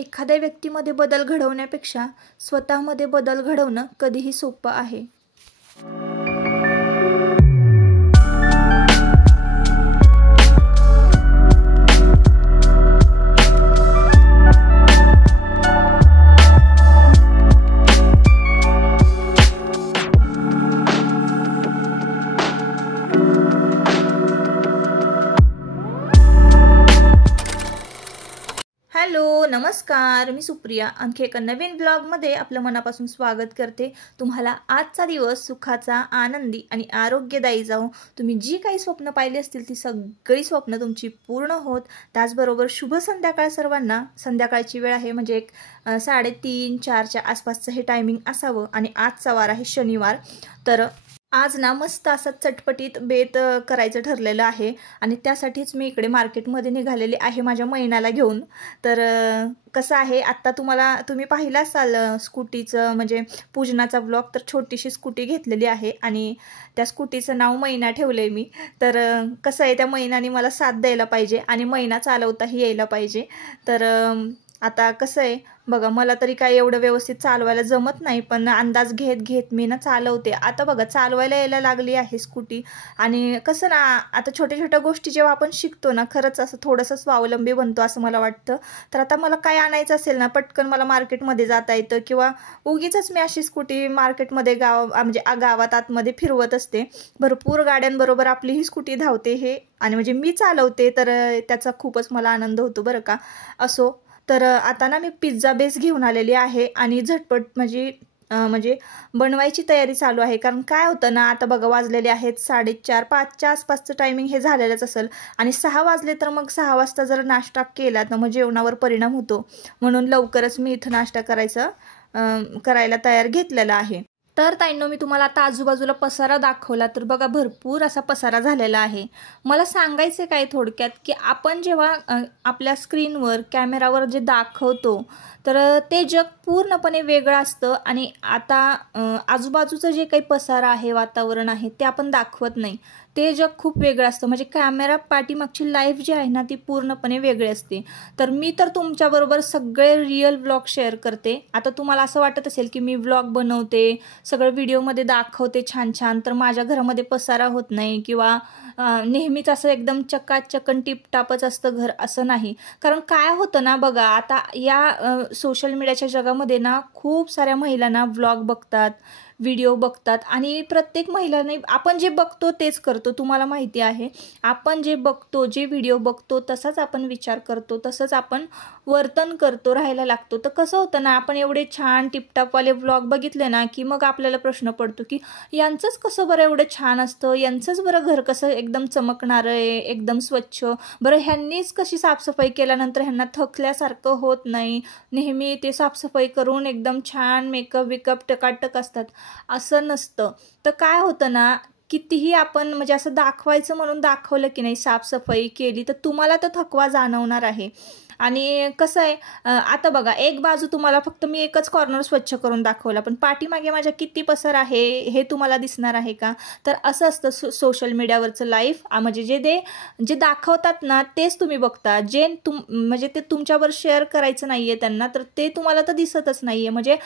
एखाद्या व्यक्तीमध्ये बदल घडवण्यापेक्षा स्वतःमध्ये बदल घडवणं कधीही सोपं आहे. हॅलो, नमस्कार. मी सुप्रिया आणखी एका नवीन ब्लॉगमध्ये आपलं मनापासून स्वागत करते. तुम्हाला आजचा दिवस सुखाचा, आनंदी आणि आरोग्यदायी जाओ. तुम्ही जी काही स्वप्न पाहिली असतील ती सगळी स्वप्न तुमची पूर्ण होत. त्याचबरोबर शुभ संध्याकाळ सर्वांना. संध्याकाळची वेळ आहे म्हणजे एक 3:30-4च्या आसपासचं हे टायमिंग असावं आणि आजचा वार आहे शनिवार. तर आज ना मस्त असा चटपटीत बेत करायचं ठरलेलं आहे आणि त्यासाठीच मी इकडे मार्केटमध्ये निघालेली आहे माझ्या मैनाला घेऊन. तर कसं आहे, आत्ता तुम्ही पाहिलं असाल स्कूटीचं म्हणजे पूजनाचा व्लॉग. तर छोटीशी स्कूटी घेतलेली आहे आणि त्या स्कूटीचं नाव मैना ठेवलं आहे मी. तर कसं आहे, त्या मैनाने मला साथ द्यायला पाहिजे आणि मैना चालवताही यायला पाहिजे. तर आता कसं आहे बघा, मला तरी काय एवढं व्यवस्थित चालवायला जमत नाही, पण अंदाज घेत घेत मी ना चालवते. आता बघा चालवायला यायला लागली आहे स्कूटी. आणि कसं ना, आता छोट्या छोट्या गोष्टी जेव्हा आपण शिकतो ना, खरंच असं थोडंसं स्वावलंबी बनतो असं मला वाटतं. तर आता मला काय आणायचं असेल ना, पटकन मला मार्केटमध्ये जाता येतं किंवा उगीच मी अशी स्कूटी मार्केटमध्ये म्हणजे गावात आतमध्ये फिरवत असते. भरपूर गाड्यांबरोबर आपली ही स्कूटी धावते हे, आणि म्हणजे मी चालवते तर त्याचा खूपच मला आनंद होतो बरं का. असो, तर आता ना मी पिझ्झा बेस घेऊन आलेली आहे आणि झटपट म्हणजे बनवायची तयारी चालू आहे. कारण काय होतं ना, आता बघा वाजलेले आहेत 4:30-5च्या आसपासचं टायमिंग हे झालेलंच असेल आणि 6 वाजले. तर मग 6 वाजता जर नाश्ता केला तर मग जेवणावर परिणाम होतो. म्हणून लवकरच मी इथं नाश्ता करायला तयार घेतलेला आहे. तर ताईंनो, मी तुम्हाला आता आजूबाजूला पसारा दाखवला तर बघा भरपूर असा पसारा झालेला आहे. मला सांगायचं काय थोडक्यात, की आपण जेव्हा आपल्या स्क्रीनवर कॅमेरावर जे दाखवतो तर ते जग पूर्णपणे वेगळं असतं आणि आता आजूबाजूचं जे काही पसारा आहे, वातावरण आहे, ते आपण दाखवत नाही. ते जग खूप वेगळं असतं. म्हणजे कॅमेरा पाठीमागची लाईफ जी आहे ना ती पूर्णपणे वेगळी असते. तर मी तर तुमच्याबरोबर सगळे रिअल व्लॉग शेअर करते. आता तुम्हाला असं वाटत असेल की मी व्लॉग बनवते, सगळं व्हिडिओमध्ये दाखवते छान छान, तर माझ्या घरामध्ये पसारा होत नाही किंवा नेहमीच असं एकदम चकाचकन टिपटापच असतं घर, असं नाही. कारण काय होतं ना बघा, आता या सोशल मीडियाच्या जगामध्ये ना खूप साऱ्या महिलांना व्लॉग बघतात, व्हिडिओ बघतात आणि प्रत्येक महिलाने आपण जे बघतो तेच करतो. तुम्हाला माहिती आहे, आपण जे बघतो, जे व्हिडिओ बघतो तसाच आपण विचार करतो, तसंच आपण वर्तन करतो, राहायला लागतो. तर कसं होतं ना, आपण एवढे छान टिपटापवाले व्लॉग बघितले ना की मग आपल्याला प्रश्न पडतो की यांचंच कसं बरं एवढं छान असतं, यांचंच बरं घर कसं एकदम चमकणारं आहे, एकदम स्वच्छ, बरं ह्यांनीच कशी साफसफाई केल्यानंतर ह्यांना थकल्यासारखं होत नाही, नेहमी ते साफसफाई करून एकदम छान मेकअप टकाटक असतात. असं नसतं. तर काय होतं ना, कितीही आपण म्हणजे असं दाखवायचं म्हणून दाखवलं की नाही, साफसफाई केली तर तुम्हाला तर थकवा जाणवणार आहे. आणि कसं आहे, आता बघा एक बाजू तुम्हाला फक्त मी एकच कॉर्नर स्वच्छ करून दाखवला, पण पाठीमागे माझ्या किती पसर आहे हे तुम्हाला दिसणार आहे का? तर असं असतं सोशल मीडियावरचं लाईफ. म्हणजे जे दाखवतात ना तेच तुम्ही बघता. म्हणजे ते तुमच्यावर शेअर करायचं नाहीये त्यांना, तर ते तुम्हाला तर दिसतच नाहीये. म्हणजे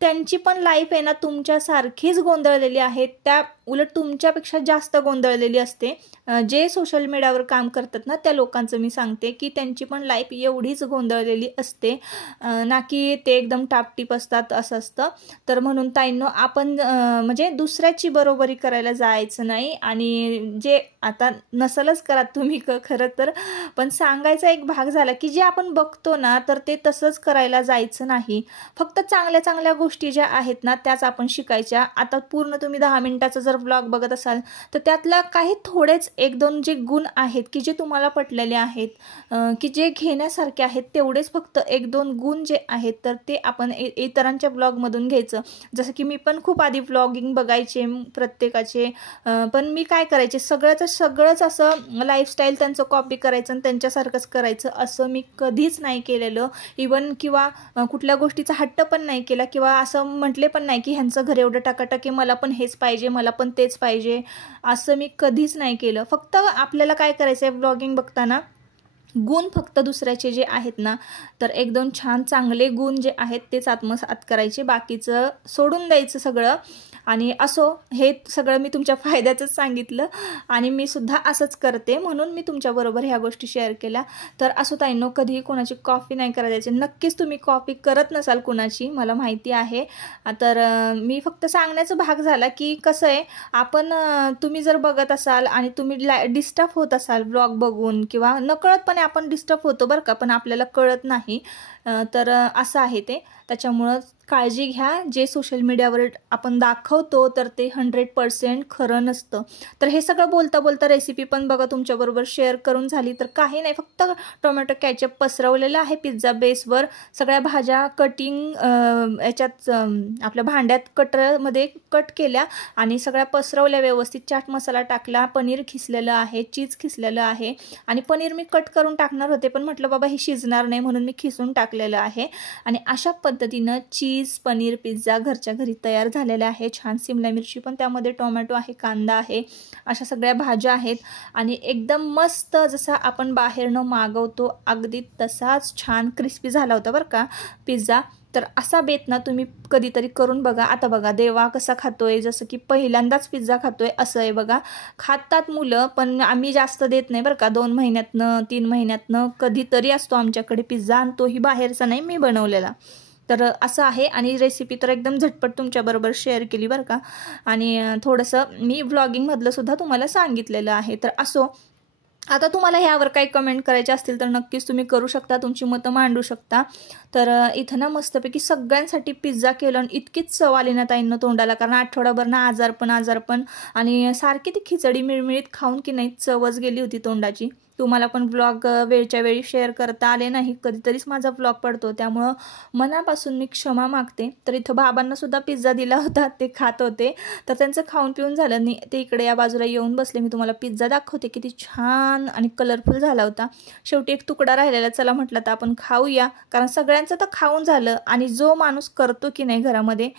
त्यांची पण लाईफ आहे ना तुमच्यासारखीच गोंधळलेली आहे, त्या उलट तुमच्यापेक्षा जास्त गोंधळलेली असते. जे सोशल मीडियावर काम करतात ना त्या लोकांचं मी सांगते की त्यांची पण लाईफ एवढीच गोंधळलेली असते ना, की ते एकदम टापटीप असतात, असं असतं. तर म्हणून ताईंनो, आपण म्हणजे दुसऱ्याची बरोबरी करायला जायचं नाही. आणि जे आता नसलच करा तुम्ही खरं तर, पण सांगायचा एक भाग झाला की जे आपण बघतो ना तर ते तसंच करायला जायचं नाही. फक्त चांगल्या चांगल्या गोष्टी ज्या आहेत ना त्याच आपण शिकायच्या. आता पूर्ण तुम्ही 10 मिनिटाचा जर व्लॉग बघत असाल तर त्यातला काही थोडेच 1-2 जे गुण आहेत की जे तुम्हाला पटलेले आहेत, की जे घेण्यासारखे आहेत, तेवढेच फक्त 1-2 गुण जे आहेत तर ते आपण इतरांच्या व्लॉगमधून घ्यायचं. जसं की मी पण खूप आधी व्लॉगिंग बघायचे प्रत्येकाचे, पण मी काय करायचे, सगळंच असं लाईफस्टाईल त्यांचं कॉपी करायचं आणि त्यांच्यासारखंच करायचं, असं मी कधीच नाही केलेलं. इवन किंवा कुठल्या गोष्टीचा हट्ट पण नाही केला किंवा असं म्हटले पण नाही की ह्यांचं घर एवढं टकाटक आहे, मला पण हेच पाहिजे, मला पण तेच पाहिजे, असं मी कधीच नाही केलं. फक्त आपल्याला काय करायचं आहे व्लॉगिंग बघताना, गुण फक्त दुसऱ्याचे जे आहेत ना, तर एकदम छान चांगले गुण जे आहेत तेच आत्मसात करायचे, बाकीचं सोडून द्यायचं सगळं. आणि असो, हे सगळं मी तुमच्या फायद्याचंच सांगितलं आणि मी सुद्धा असंच करते, म्हणून मी तुमच्याबरोबर ह्या गोष्टी शेअर केल्या. तर असो ताईंनो, कधीही कोणाची कॉफी नाही करायची. नक्कीच तुम्ही कॉफी करत नसाल कुणाची, मला माहिती आहे. तर मी फक्त सांगण्याचा भाग झाला की कसं आहे, आपण तुम्ही जर बघत असाल आणि तुम्ही डिस्टर्ब होत असाल ब्लॉग बघून, किंवा नकळतपणे आपण डिस्टर्ब होतो बरं का, पण आपल्याला कळत नाही. तर असं आहे ते. त्याच्यामुळं काळजी घ्या. जे सोशल मीडियावर आपण दाखवतो तर ते 100% खरं नसतं. तर हे सगळं बोलता बोलता रेसिपी पण बघा तुमच्याबरोबर शेअर करून झाली. तर काही नाही, फक्त टोमॅटो कॅचअप पसरवलेलं आहे पिझ्झा बेसवर. सगळ्या भाज्या कटिंग याच्यात आपल्या भांड्यात कटरमध्ये कट केल्या आणि सगळ्या पसरवल्या व्यवस्थित. चाट मसाला टाकला, पनीर खिसलेलं आहे, चीज खिसलेलं आहे. आणि पनीर मी कट करून टाकणार होते, पण म्हटलं बाबा हे शिजणार नाही म्हणून मी खिसून टाकलेलं आहे. आणि अशा पद्धतीनं चीज पनीर पिझ्झा घरच्या घरी तयार झालेला आहे. छान सिमला मिरची पण त्यामध्ये, टोमॅटो आहे, कांदा आहे, अशा सगळ्या भाज्या आहेत. आणि एकदम मस्त जसा आपण बाहेरनं मागवतो अगदी तसाच छान क्रिस्पी झाला होता बरं का पिझ्झा. तर असा बेत ना तुम्ही कधीतरी करून बघा. आता बघा देवा कसा खातोय, जसं की पहिल्यांदाच पिझ्झा खातोय असं आहे बघा. खातात मुलं, पण आम्ही जास्त देत नाही बरं का. 2 महिन्यातनं 3 महिन्यातनं कधीतरी असतो आमच्याकडे पिझ्झा, आणि तोही बाहेरचा नाही, मी बनवलेला. तर असं आहे. आणि रेसिपी तर एकदम झटपट तुमच्याबरोबर शेअर केली बरं का. आणि थोडंसं मी व्लॉगिंगमधलं सुद्धा तुम्हाला सांगितलेलं आहे. तर असो, आता तुम्हाला ह्यावर काही कमेंट करायचे असतील तर नक्कीच तुम्ही करू शकता, तुमची मतं मांडू शकता. तर इथं ना मस्तपैकी सगळ्यांसाठी पिझ्झा केलं आणि इतकीच चव आली ना ताईंनो तोंडाला, कारण आठवडाभर ना आजारपण आणि सारखी ती खिचडी मिळमिळीत खाऊन की नाही चवच गेली होती तोंडाची. तुम्हाला पण व्लॉग वेळच्या वेळी शेअर करता आले नाही, कधीतरीच माझा व्लॉग पडतो, त्यामुळं मनापासून मी क्षमा मागते. तर इथं बाबांना सुद्धा पिझ्झा दिला होता, ते खात होते. तर त्यांचं खाऊन पिऊन झालं नाही, ते इकडे या बाजूला येऊन बसले. मी तुम्हाला पिझ्झा दाखवते, किती छान आणि कलरफुल झाला होता. शेवटी एक तुकडा राहिलेला, चला म्हटलं तर आपण खाऊया, कारण सगळ्यांचं तर खाऊन झालं. आणि जो माणूस करतो की नाही घरामध्ये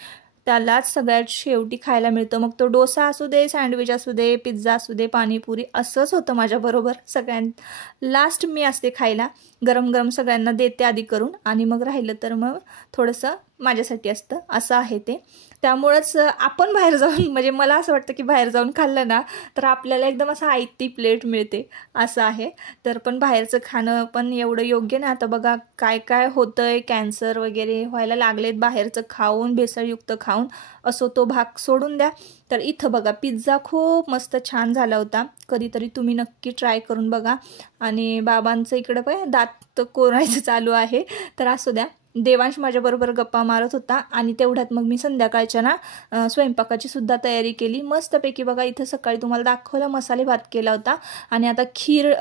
त्यालाच सगळ्यात शेवटी खायला मिळतं. मग तो डोसा असू दे, सँडविच असू दे, पिझ्झा असू दे, पाणीपुरी, असंच होतं माझ्याबरोबर. सगळ्यात लास्ट मी असते खायला, गरम गरम सगळ्यांना देते आधी करून, आणि मग राहिलं तर मग थोडंसं माझ्यासाठी असतं. असं आहे ते. त्यामुळंच आपण बाहेर जाऊन, म्हणजे मला असं वाटतं की बाहेर जाऊन खाल्लं ना तर आपल्याला एकदम असं आयती प्लेट मिळते, असं आहे. तर पण बाहेरचं खाणं पण एवढं योग्य नाही. आता बघा काय काय होतंय, कॅन्सर वगैरे व्हायला लागलेत बाहेरचं खाऊन, भेसळयुक्त खाऊन. असो, तो भाग सोडून द्या. तर इथं बघा पिझ्झा खूप मस्त छान झाला होता. कधीतरी तुम्ही नक्की ट्राय करून बघा. आणि बाबांचं इकडं पण दात कोरायचं चालू आहे. तर असू द्या. देवांश माझ्याबरोबर गप्पा मारत होता आणि तेवढ्यात मग मी संध्याकाळच्या ना स्वयंपाकाची सुद्धा तयारी केली मस्तपैकी. बघा इथं सकाळी तुम्हाला दाखवला मसाले भात केला होता आणि आता खीर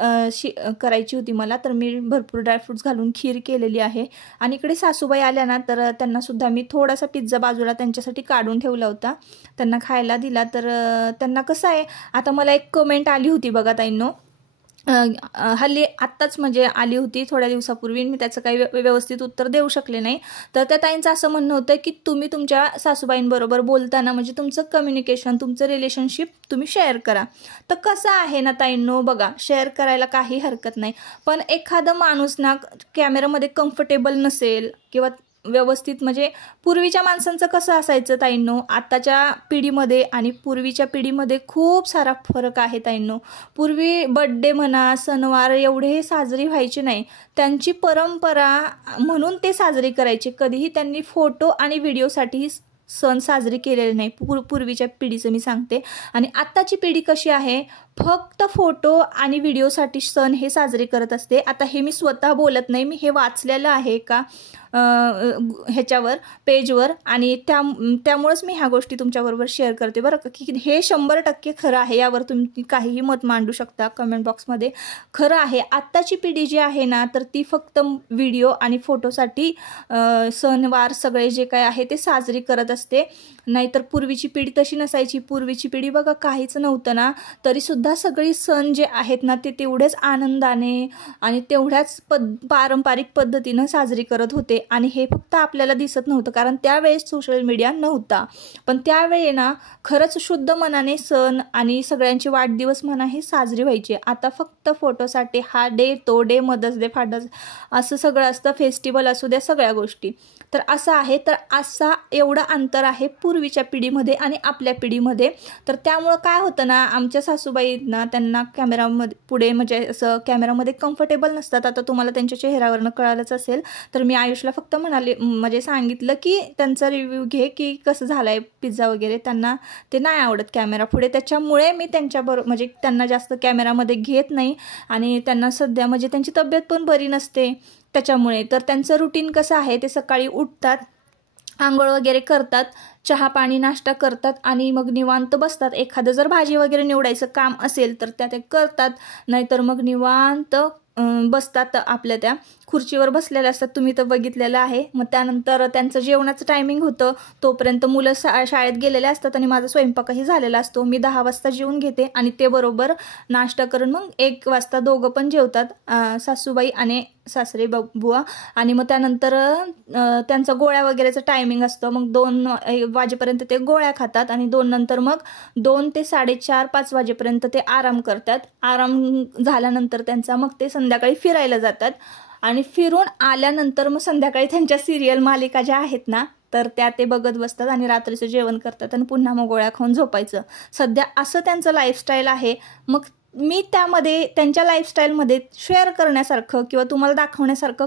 करायची होती मला, तर मी भरपूर ड्रायफ्रूट्स घालून खीर केलेली आहे. आणि इकडे सासूबाई आल्या ना तर त्यांना सुद्धा मी थोडासा पिझ्झा बाजूला त्यांच्यासाठी काढून ठेवला होता, त्यांना खायला दिला. तर त्यांना कसं आहे, आता मला एक कमेंट आली होती बघा ताईंनो, हल्ली आत्ताच म्हणजे आली होती थोड्या दिवसापूर्वी, मी त्याचं काही व्यवस्थित उत्तर देऊ शकले नाही. तर त्या ताईंचं असं म्हणणं होतं की तुम्ही तुमच्या सासूबाईंबरोबर बोलताना म्हणजे तुमचं कम्युनिकेशन, तुमचं रिलेशनशिप तुम्ही शेअर करा. तर कसं आहे ना ताईंनो, बघा शेअर करायला काही हरकत नाही, पण एखादा माणूस ना कॅमेरामध्ये कम्फर्टेबल नसेल किंवा व्यवस्थित, म्हणजे पूर्वीच्या माणसांचं कसं असायचं ताईंनो, आताच्या पिढीमध्ये आणि पूर्वीच्या पिढीमध्ये खूप सारा फरक आहे ताईंनो. पूर्वी बड्डे म्हणा, सणवार एवढे साजरी व्हायचे नाही, त्यांची परंपरा म्हणून ते साजरी करायचे. कधीही त्यांनी फोटो आणि व्हिडिओसाठी सण साजरे केलेले नाही, पूर्वीच्या पिढीचं मी सांगते. आणि आत्ताची पिढी कशी आहे, फक्त फोटो आणि व्हिडिओसाठी सण हे साजरे करत असते. आता हे मी स्वतः बोलत नाही, मी हे वाचलेलं आहे का ह्याच्यावर पेजवर, आणि त्यामुळेच मी ह्या गोष्टी तुमच्याबरोबर शेअर करते बरं का, की हे 100% खरं आहे. यावर तुम्ही काहीही मत मांडू शकता कमेंट बॉक्समध्ये. खरं आहे, आत्ताची पिढी जी आहे ना तर ती फक्त व्हिडिओ आणि फोटोसाठी सणवार सगळे जे काय आहे ते साजरी करत असते. नाहीतर पूर्वीची पिढी तशी नसायची. पूर्वीची पिढी बघा काहीच नव्हतं ना तरीसुद्धा सुद्धा सगळी सण जे आहेत ना ते तेवढेच आनंदाने आणि तेवढ्याच पारंपरिक पद्धतीनं साजरी करत होते. आणि हे फक्त आपल्याला दिसत नव्हतं कारण त्यावेळेस सोशल मीडिया नव्हता. पण त्यावेळी ना खरंच शुद्ध मनाने सण आणि सगळ्यांचे वाढदिवस म्हणा हे साजरे व्हायचे. आता फक्त फोटोसाठी हा डे तो डे, मदर्स डे, फादर्स असं सगळं असतं, फेस्टिवल असू द्या, सगळ्या गोष्टी. तर असं आहे. तर असा एवढं अंतर आहे पूर्वीच्या पिढीमध्ये आणि आपल्या पिढीमध्ये. तर त्यामुळं काय होतं ना, आमच्या सासूबाईंना त्यांना कॅमेरामध्ये पुढे म्हणजे असं कॅमेरामध्ये कम्फर्टेबल नसतात. आता तुम्हाला त्यांच्या चेहऱ्यावरनं कळालंच असेल. तर मी आयुषला फक्त म्हणाले म्हणजे सांगितलं की त्यांचा रिव्ह्यू घे की कसं झालं आहे पिझ्झा वगैरे. त्यांना ते नाही आवडत कॅमेरा पुढे, त्याच्यामुळे मी त्यांच्याबरोबर म्हणजे त्यांना जास्त कॅमेरामध्ये घेत नाही. आणि त्यांना सध्या म्हणजे त्यांची तब्येत पण बरी नसते त्याच्यामुळे. तर त्यांचं रुटीन कसं आहे, ते सकाळी उठतात, आंघोळ वगैरे करतात, चहा पाणी नाश्ता करतात आणि मग निवांत बसतात. एखादं जर भाजी वगैरे निवडायचं काम असेल तर त्या ते करतात, नाहीतर मग निवांत बसतात आपल्या त्या खुर्चीवर बसलेल्या असतात. तुम्ही तर बघितलेलं आहे. मग त्यानंतर त्यांचं जेवणाचं टायमिंग होतं, तोपर्यंत मुलं शाळेत गेलेले असतात आणि माझा स्वयंपाकही झालेला असतो. मी 10 वाजता जेवून घेते आणि ते बरोबर नाश्ता करून मग 1 वाजता दोघं पण जेवतात, सासूबाई आणि सासरे बुवा. आणि मग त्यानंतर त्यांचा गोळ्या वगैरेचं टायमिंग असतं. मग 2 वाजेपर्यंत ते गोळ्या खातात आणि 2 नंतर मग 2 ते 4:30-5 वाजेपर्यंत ते आराम करतात. आराम झाल्यानंतर त्यांचा मग ते संध्याकाळी फिरायला जातात आणि फिरून आल्यानंतर मग संध्याकाळी त्यांच्या सिरियल मालिका ज्या आहेत ना तर त्या ते बघत बसतात आणि रात्रीचं जेवण करतात आणि पुन्हा मग गोळ्या खाऊन झोपायचं. सध्या असं त्यांचं लाईफस्टाईल आहे. मग मी त्यामध्ये त्यांच्या लाईफस्टाईलमध्ये शेअर करण्यासारखं किंवा तुम्हाला दाखवण्यासारखं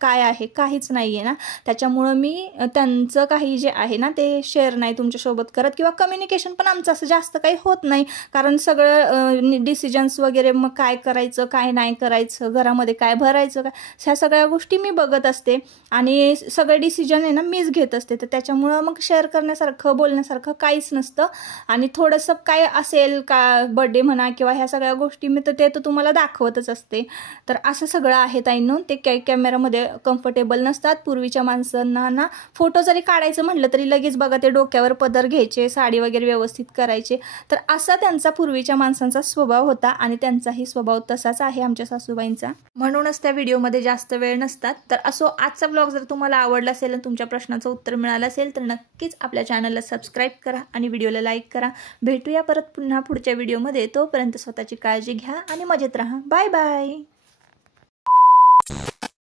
काय आहे काहीच नाही आहे ना. त्याच्यामुळं मी त्यांचं काही जे आहे ना ते शेअर नाही तुमच्यासोबत करत किंवा कम्युनिकेशन पण आमचं असं जास्त काही होत नाही. कारण सगळं डिसिजन्स वगैरे मग काय करायचं काय नाही करायचं, घरामध्ये काय भरायचं काय, ह्या सगळ्या गोष्टी मी बघत असते आणि सगळे डिसिजन आहे ना मीच घेत असते. तर त्याच्यामुळं मग शेअर करण्यासारखं बोलण्यासारखं काहीच नसतं. आणि थोडंसं काय असेल का बर्थडे म्हणा किंवा ह्या सगळ्या गोष्टी मी तर ते तर तुम्हाला दाखवतच असते. तर असं सगळं आहे ताईंनो. ते कॅमेरामध्ये कम्फर्टेबल नसतात. पूर्वीच्या माणसांना ना फोटो जरी काढायचं म्हटलं तरी लगेच बघा ते डोक्यावर पदर घ्यायचे, साडी वगैरे व्यवस्थित करायचे. तर असा त्यांचा पूर्वीच्या माणसांचा स्वभाव होता आणि त्यांचाही स्वभाव तसाच आहे आमच्या सासूबाईंचा. म्हणूनच त्या व्हिडिओमध्ये जास्त वेळ नसतात. तर असो, आजचा ब्लॉग जर तुम्हाला आवडला असेल आणि तुमच्या प्रश्नाचं उत्तर मिळालं असेल तर नक्कीच आपल्या चॅनलला सबस्क्राईब करा आणि व्हिडिओला लाईक करा. भेटूया परत पुन्हा पुढच्या व्हिडिओमध्ये. तोपर्यंत स्वतःची काळजी घ्या आणि मजेत राहा. Bye bye.